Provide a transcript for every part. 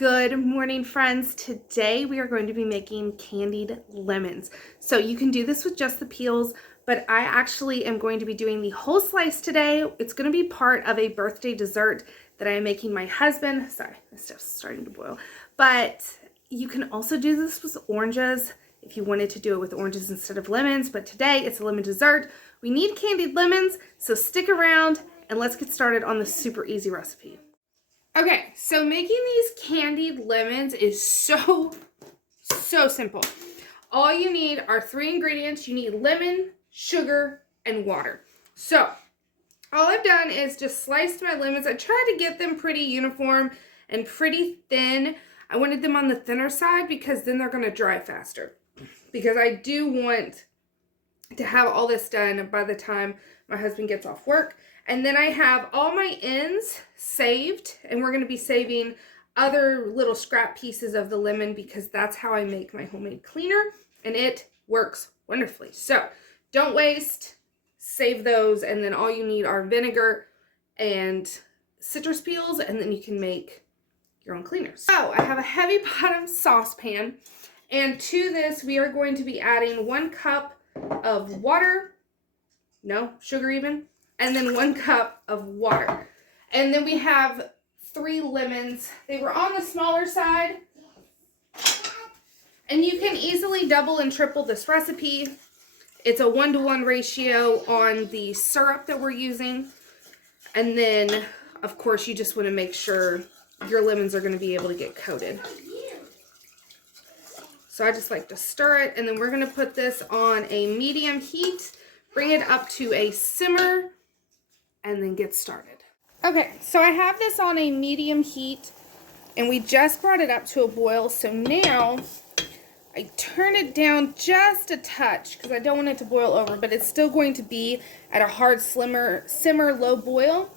Good morning, friends. Today we are going to be making candied lemons. So you can do this with just the peels, but I actually am going to be doing the whole slice today. It's going to be part of a birthday dessert that I am making my husband. Sorry, this stuff's starting to boil. But you can also do this with oranges if you wanted to do it with oranges instead of lemons. But today it's a lemon dessert. We need candied lemons, so stick around and let's get started on this super easy recipe. Okay, so making these candied lemons is so simple. All you need are 3 ingredients. You need lemon, sugar, and water. So all I've done is just sliced my lemons. I tried to get them pretty uniform and pretty thin. I wanted them on the thinner side because then they're going to dry faster. Because I do want to have all this done by the time my husband gets off work. And then I have all my ends saved, and we're going to be saving other little scrap pieces of the lemon because that's how I make my homemade cleaner, and it works wonderfully. So don't waste, save those, and then all you need are vinegar and citrus peels, and then you can make your own cleaner. So I have a heavy bottom saucepan, and to this we are going to be adding 1 cup of water, no, sugar even, and then 1 cup of water. And then we have 3 lemons. They were on the smaller side. And you can easily double and triple this recipe. It's a 1-to-1 ratio on the syrup that we're using. And then, of course, you just want to make sure your lemons are going to be able to get coated. So I just like to stir it, and then we're going to put this on a medium heat, bring it up to a simmer, and then get started. Okay, so I have this on a medium heat, and we just brought it up to a boil. So now I turn it down just a touch because I don't want it to boil over, but it's still going to be at a hard simmer, low boil.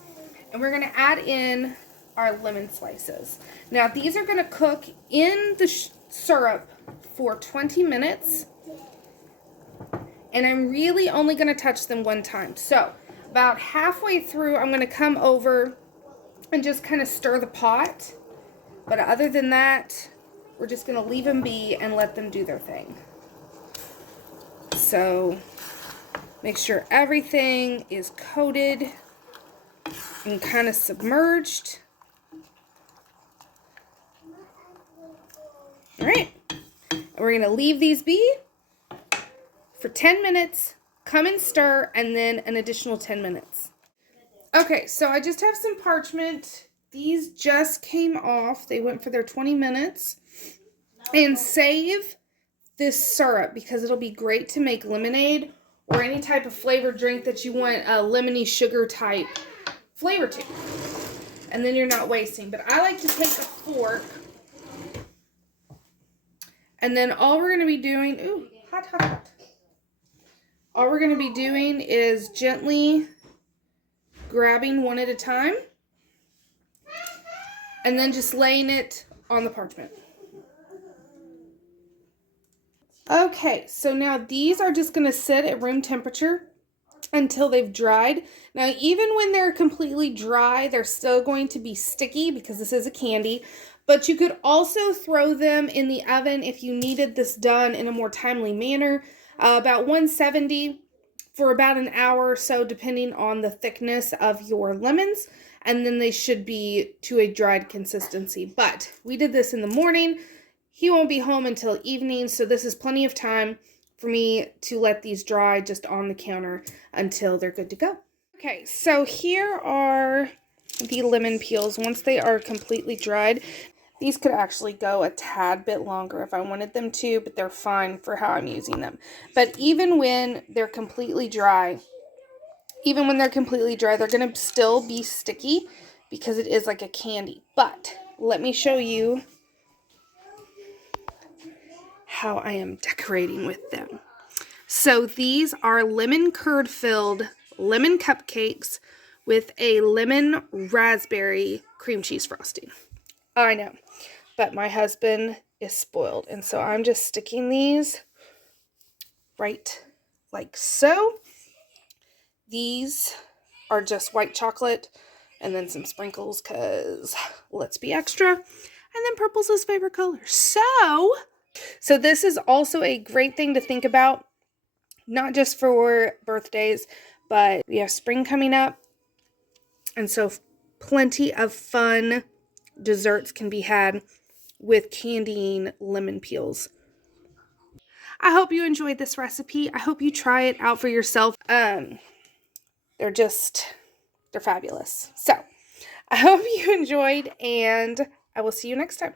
And we're going to add in our lemon slices. Now these are going to cook in the syrup for 20 minutes. And I'm really only going to touch them 1 time. So about halfway through, I'm going to come over and just kind of stir the pot. But other than that, we're just going to leave them be and let them do their thing. So make sure everything is coated and kind of submerged. All right. And we're going to leave these be for 10 minutes. Come and stir, and then an additional 10 minutes. Okay, so I just have some parchment. These just came off. They went for their 20 minutes. And save this syrup because it'll be great to make lemonade or any type of flavored drink that you want a lemony sugar type flavor to. And then you're not wasting. But I like to take a fork, and then all we're going to be doing, ooh, hot, hot, hot. All we're going to be doing is gently grabbing one at a time and then just laying it on the parchment. Okay, so now these are just going to sit at room temperature until they've dried. Now, even when they're completely dry, they're still going to be sticky because this is a candy. But you could also throw them in the oven if you needed this done in a more timely manner. About 170 for about an hour or so, depending on the thickness of your lemons. And then they should be to a dried consistency. But we did this in the morning. He won't be home until evening, so this is plenty of time for me to let these dry just on the counter until they're good to go. Okay, so here are the lemon peels. Once they are completely dried, these could actually go a tad bit longer if I wanted them to, but they're fine for how I'm using them. But even when they're completely dry, they're going to still be sticky because it is like a candy. But let me show you how I am decorating with them. So these are lemon curd filled lemon cupcakes with a lemon raspberry cream cheese frosting. I know, but my husband is spoiled, and so I'm just sticking these right like so. These are just white chocolate and then some sprinkles because let's be extra. And then purple's his favorite color. So this is also a great thing to think about, not just for birthdays, but we have spring coming up. And so plenty of fun desserts can be had with candying lemon peels. I hope you enjoyed this recipe. I hope you try it out for yourself. They're fabulous. So I hope you enjoyed, and I will see you next time.